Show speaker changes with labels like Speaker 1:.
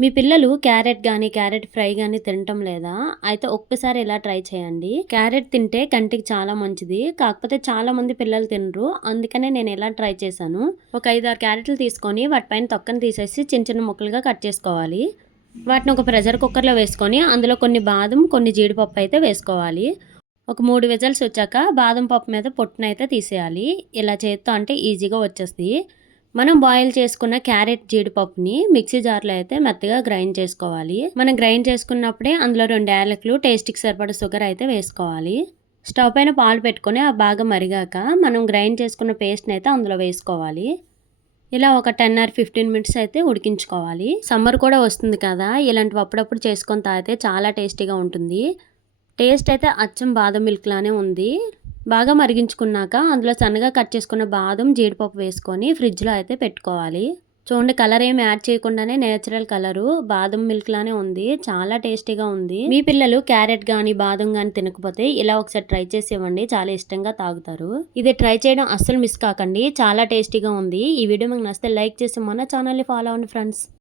Speaker 1: మీ పిల్లలు క్యారెట్ కానీ carrot fry కానీ తినటం లేదా? అయితే ఒక్కసారి ఇలా ట్రై చేయండి. క్యారెట్ తింటే కంటికి చాలా మంచిది. కాకపోతే చాలా మంది పిల్లలు తినరు. అందుకనే నేను ఇలా ట్రై చేశాను. ఒక ఐదారు క్యారెట్లు తీసుకొని వాటిపైన తొక్కను తీసేసి చిన్న చిన్న ముక్కలుగా కట్ చేసుకోవాలి. వాటిని ఒక ప్రెషర్ కుక్కర్లో వేసుకొని అందులో కొన్ని బాదం కొన్ని జీడిపప్పు అయితే వేసుకోవాలి. ఒక మూడు విజల్స్ వచ్చాక బాదం పప్పు మీద పొట్టునైతే తీసేయాలి. ఇలా చేత్తో అంటే ఈజీగా వచ్చేస్తుంది. మనం బాయిల్ చేసుకున్న క్యారెట్ జీడిపప్పుని మిక్సీ జార్లో అయితే మెత్తగా గ్రైండ్ చేసుకోవాలి. మనం గ్రైండ్ చేసుకున్నప్పుడే అందులో రెండు యాలకులు టేస్ట్కి సరిపడ షుగర్ అయితే వేసుకోవాలి. స్టవ్ పైన పాలు పెట్టుకొని ఆ బాగా మరిగాక మనం గ్రైండ్ చేసుకున్న పేస్ట్ని అయితే అందులో వేసుకోవాలి. ఇలా ఒక టెన్ ఆర్ ఫిఫ్టీన్ మినిట్స్ అయితే ఉడికించుకోవాలి. సమ్మర్ కూడా వస్తుంది కదా ఇలాంటివి అప్పుడప్పుడు చేసుకొని తాగితే చాలా టేస్టీగా ఉంటుంది. టేస్ట్ అయితే అచ్చం బాదం మిల్క్ లానే ఉంది. బాగా మరిగించుకున్నాక అందులో సన్నగా కట్ చేసుకున్న బాదం జీడిపప్పు వేసుకొని ఫ్రిడ్జ్లో అయితే పెట్టుకోవాలి. చూడండి కలర్ ఏమి యాడ్ చేయకుండానే నేచురల్ కలరు. బాదం మిల్క్ లానే ఉంది. చాలా టేస్టీగా ఉంది. మీ పిల్లలు క్యారెట్ కానీ బాదం కానీ తినకపోతే ఇలా ఒకసారి ట్రై చేసి ఇవ్వండి. చాలా ఇష్టంగా తాగుతారు. ఇది ట్రై చేయడం అస్సలు మిస్ కాకండి. చాలా టేస్టీగా ఉంది. ఈ వీడియో మీకు నచ్చితే లైక్ చేసి మన ఛానల్ని ఫాలో అవ్వండి ఫ్రెండ్స్.